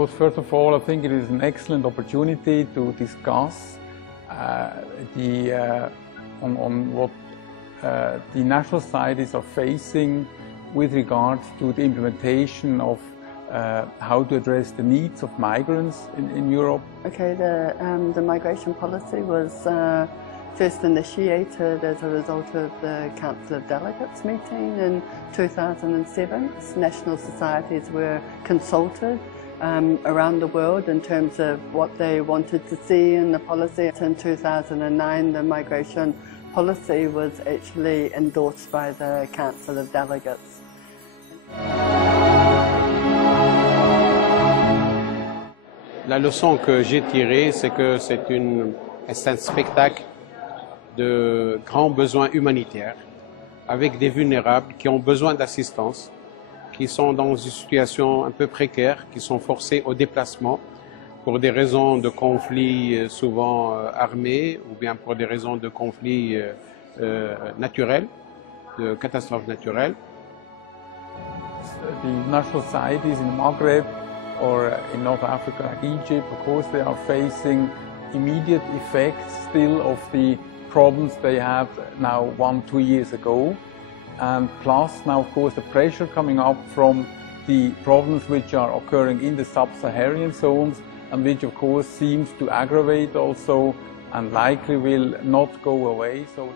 course, first of all, I think it is an excellent opportunity to discuss on what the national societies are facing with regard to the implementation of how to address the needs of migrants in Europe. Okay, the migration policy was first initiated as a result of the Council of Delegates meeting in 2007. National societies were consulted around the world in terms of what they wanted to see in the policy. In 2009, the migration policy was actually endorsed by the Council of Delegates. La leçon que j'ai tirée, c'est que c'est un spectacle de grands besoins humanitaires, avec des vulnérables qui ont besoin d'assistance, qui sont dans une situation un peu précaire, qui sont forcés au déplacement pour des raisons de conflits souvent armés ou bien pour des raisons de conflits naturels, de catastrophes naturelles. The national societies in Maghreb or in North Africa, like Egypt, of course, they are facing immediate effects still of the problems they had now 1-2 years ago. And plus now, of course, the pressure coming up from the problems which are occurring in the sub-Saharan zones and which, of course, seems to aggravate also and likely will not go away. So,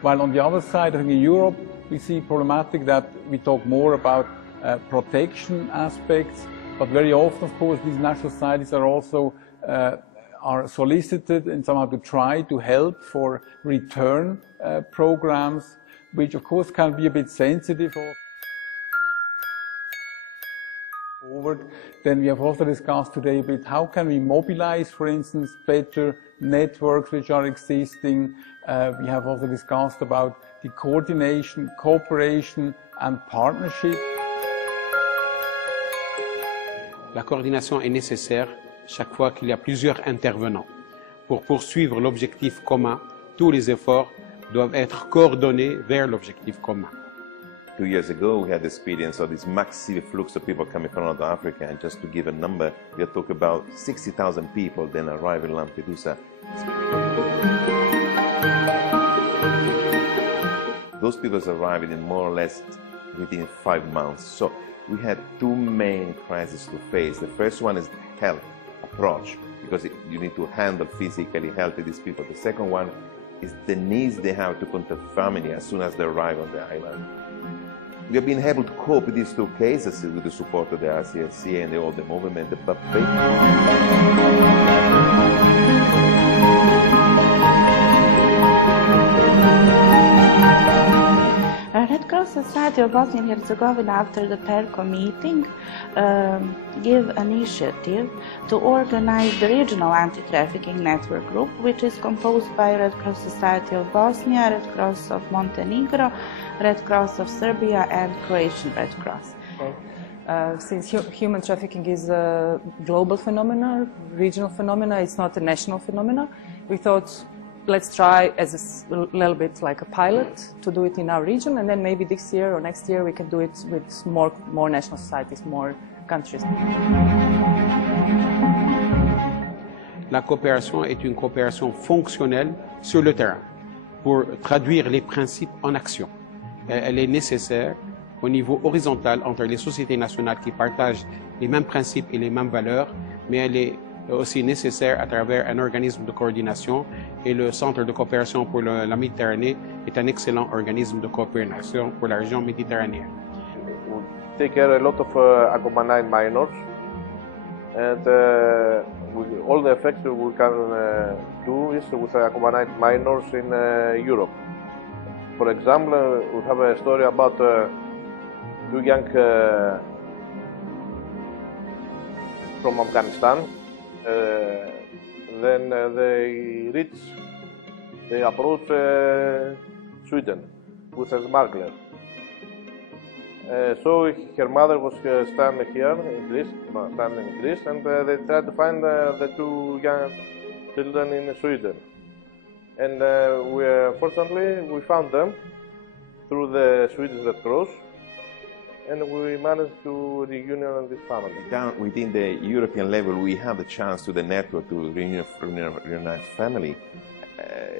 while on the other side, I think in Europe, we see problematic that we talk more about protection aspects, but very often, of course, these national societies are also are solicited and somehow to try to help for return programs, which of course can be a bit sensitive. Forward. Then we have also discussed today a bit how can we mobilize, for instance, better networks which are existing. We have also discussed about the coordination, cooperation and partnership. La coordination est nécessaire chaque fois qu'il y a plusieurs intervenants. Pour poursuivre l'objectif commun, tous les efforts doivent être coordonnés vers l'objectif commun. 2 years ago, we had the experience of this massive flux of people coming from North Africa, and just to give a number, we are talking about 60,000 people then arrive in Lampedusa. Those people arrived in more or less within 5 months. So we had two main crises to face. The first one is the health approach, because you need to handle physically healthy these people. The second one is the needs they have to contact family as soon as they arrive on the island. We have been able to cope with these two cases with the support of the ICRC and all the movement. But Red Cross Society of Bosnia and Herzegovina, after the PERCO meeting, gave initiative to organize the regional anti-trafficking network group, which is composed by Red Cross Society of Bosnia, Red Cross of Montenegro, Red Cross of Serbia and Croatian Red Cross. Since human trafficking is a global phenomenon, regional phenomenon, it's not a national phenomenon, we thought let's try as a little bit like a pilot to do it in our region, and then maybe this year or next year we can do it with more national societies, more countries. La coopération est une coopération fonctionnelle sur le terrain pour traduire les principes en action. Elle est nécessaire au niveau horizontal entre les sociétés nationales qui partagent les mêmes principes et les mêmes valeurs, mais elle est aussi nécessaire à travers un organisme de coordination, et le Centre de coopération pour la Méditerranée est un excellent organisme de coopération pour la région méditerranéenne. We take care a lot of accompanied minors, and all the effects we can do is with accompanied minors in Europe. For example, we have a story about two young from Afghanistan. Then they approach Sweden with a smuggler. So her mother was standing here in Greece, and they tried to find the two young children in Sweden. And fortunately we found them through the Swedish Red Cross. and we managed to reunion this family. Down within the European level, we have the chance to the network to reunite family.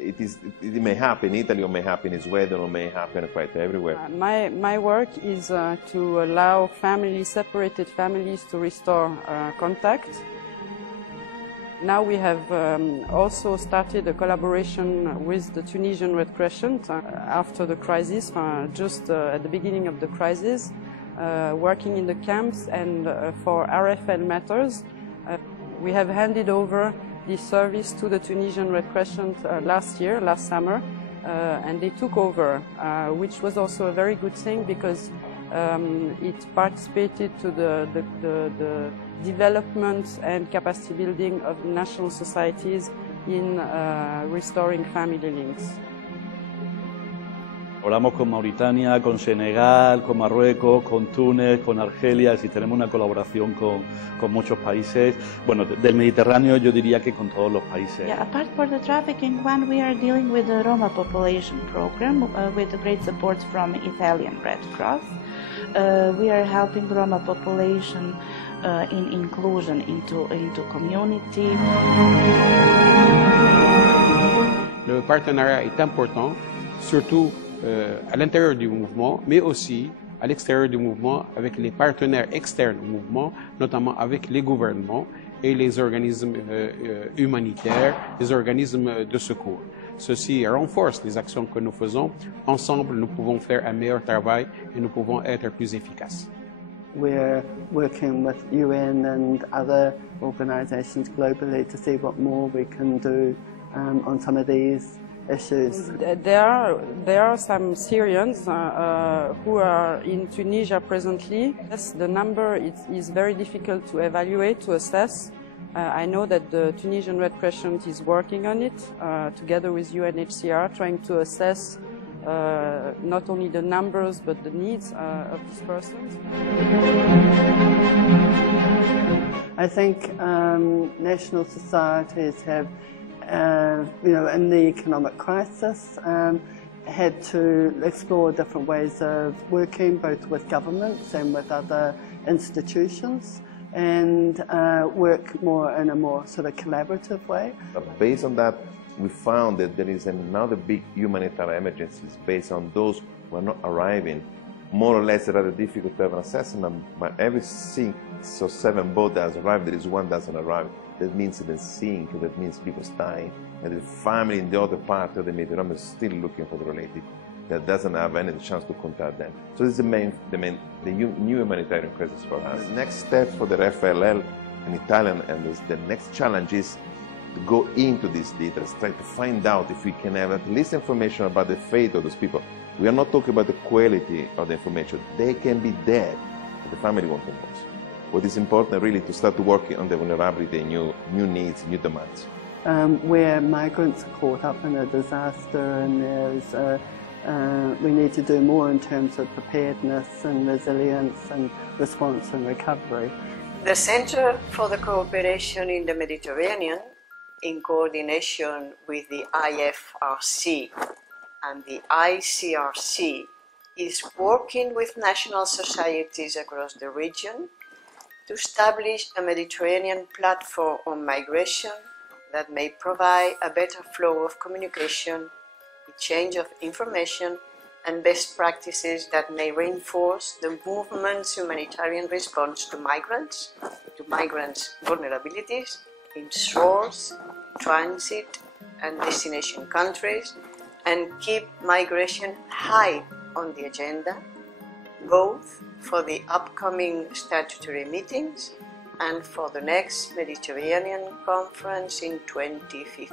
It may happen in Italy, or may happen in Sweden, or may happen quite everywhere. My work is to allow separated families to restore contact. Now we have also started a collaboration with the Tunisian Red Crescent after the crisis, just at the beginning of the crisis, working in the camps, and for RFL matters. We have handed over this service to the Tunisian Red Crescent last summer, and they took over, which was also a very good thing, because it participated to the development and capacity building of national societies in restoring family links. Hablamos con Mauritania, con Senegal, con Marruecos, con Túnez, con Argelia, es decir, tenemos una colaboración con muchos países. Bueno, del Mediterráneo yo diría que con todos los países. Yeah, apart from the trafficking one, we are dealing with the Roma population program with great support from Italian Red Cross. We are helping Roma population in inclusion into community. Le partenariat est important, surtout à l'intérieur du mouvement, mais aussi à l'extérieur du mouvement, avec les partenaires externes au mouvement, notamment avec les gouvernements et les organismes humanitaires, les organismes de secours. Ceci renforce les actions que nous faisons. Ensemble, nous pouvons faire un meilleur travail et nous pouvons être plus efficaces. We're working with UN and other organisations globally to see what more we can do on some of these issues. There are some Syrians who are in Tunisia presently. Yes, the number is very difficult to evaluate, to assess. I know that the Tunisian Red Crescent is working on it together with UNHCR, trying to assess not only the numbers but the needs of these persons. I think national societies have, in the economic crisis, had to explore different ways of working, both with governments and with other institutions, and work more in a more sort of collaborative way. But based on that, we found that there is another big humanitarian emergency based on those who are not arriving. More or less, rather difficult to have an assessment, but every 6 or 7 boats that arrive, there is one that doesn't arrive. That means they sink, that means people dying, and the family in the other part of the Mediterranean is still looking for the relative that doesn't have any chance to contact them. So this is the new humanitarian crisis for us. The next step for the FLL in Italian, and the next challenge is to go into these details, try to find out if we can have at least information about the fate of those people. We are not talking about the quality of the information. They can be dead, but the family won't know. What is important really to start working on the vulnerability, new needs, new demands. Where migrants are caught up in a disaster, and there's we need to do more in terms of preparedness and resilience and response and recovery. The Center for the Cooperation in the Mediterranean, in coordination with the IFRC and the ICRC, is working with national societies across the region to establish a Mediterranean platform on migration that may provide a better flow of communication, exchange of information, and best practices that may reinforce the movement's humanitarian response to migrants' vulnerabilities in source, transit, and destination countries, and keep migration high on the agenda, both for the upcoming statutory meetings and for the next Mediterranean Conference in 2050.